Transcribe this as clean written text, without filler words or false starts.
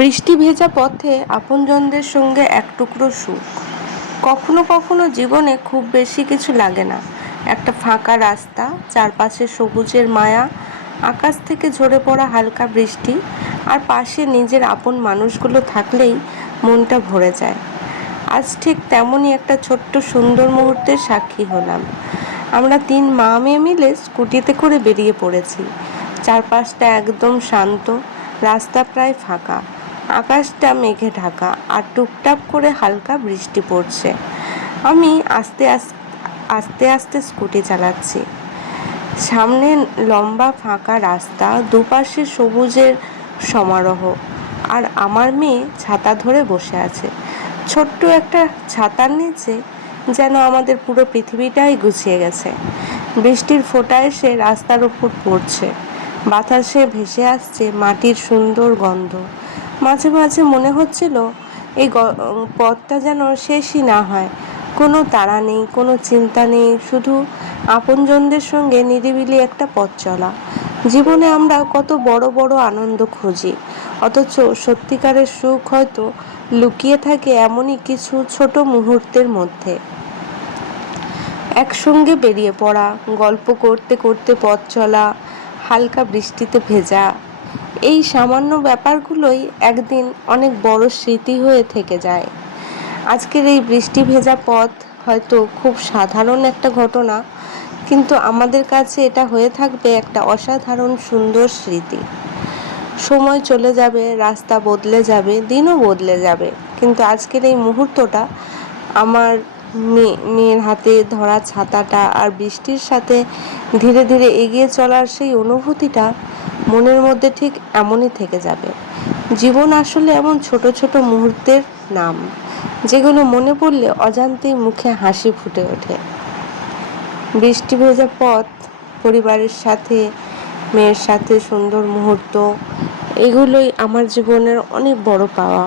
বৃষ্টি ভেজা পথে আপনজনদের সঙ্গে এক টুকরো সুখ। কখনো কখনো জীবনে খুব বেশি কিছু লাগে না, একটা ফাঁকা রাস্তা, চারপাশে সবুজের মায়া, আকাশ থেকে ঝরে পড়া হালকা বৃষ্টি আর পাশে নিজের আপন মানুষগুলো থাকলেই মনটা ভরে যায়। আজ ঠিক তেমনই একটা ছোট্ট সুন্দর মুহূর্তের সাক্ষী হলাম। আমরা তিন মা মেয়ে মিলে স্কুটিতে করে বেরিয়ে পড়েছি। চারপাশটা একদম শান্ত, রাস্তা প্রায় ফাঁকা, আকাশটা মেঘে ঢাকা আর টুপটাপ করে হালকা বৃষ্টি পড়ছে। আমি আস্তে আস্তে আস্তে স্কুটি চালাচ্ছি। সামনে লম্বা ফাঁকা রাস্তা, দুপাশে সবুজের সমারোহ, আর আমার মেয়ে ছাতা ধরে বসে আছে। ছোট্ট একটা ছাতার নিচে যেন আমাদের পুরো পৃথিবীটাই গুছিয়ে গেছে। বৃষ্টির ফোঁটা এসে রাস্তার উপর পড়ছে, বাতাসে ভেসে আসছে মাটির সুন্দর গন্ধ। মাঝে মাঝে মনে হচ্ছিল এই পথটা যেন শেষই না হয়। কোনো তাড়া নেই, কোনো চিন্তা নেই, শুধু আপনজনদের সঙ্গে নিরিবিলি একটা পথ চলা। জীবনে আমরা কত বড় বড় আনন্দ খুঁজি, অথচ সত্যিকারের সুখ হয়তো লুকিয়ে থাকে এমনই কিছু ছোট মুহূর্তের মধ্যে। একসঙ্গে বেরিয়ে পড়া, গল্প করতে করতে পথ চলা, হালকা বৃষ্টিতে ভেজা, এই সামান্য ব্যাপারগুলোই একদিন অনেক বড় স্মৃতি হয়ে থেকে যায়। আজকের এই বৃষ্টি ভেজা পথ হয়তো খুব সাধারণ একটা ঘটনা, কিন্তু আমাদের কাছে এটা হয়ে থাকবে একটা অসাধারণ সুন্দর স্মৃতি। সময় চলে যাবে, রাস্তা বদলে যাবে, দিনও বদলে যাবে, কিন্তু আজকের এই মুহূর্তটা, আমার মেয়ের হাতে ধরা ছাতাটা আর বৃষ্টির সাথে ধীরে ধীরে এগিয়ে চলার সেই অনুভূতিটা মনের মধ্যে ঠিক এমনই থেকে যাবে। জীবন আসলে এমন ছোট ছোট মুহূর্তের নাম, যেগুলো মনে পড়লে অজান্তেই মুখে হাসি ফুটে ওঠে। বৃষ্টি ভেজা পথ, পরিবারের সাথে, মেয়ের সাথে সুন্দর মুহূর্ত, এগুলোই আমার জীবনের অনেক বড় পাওয়া।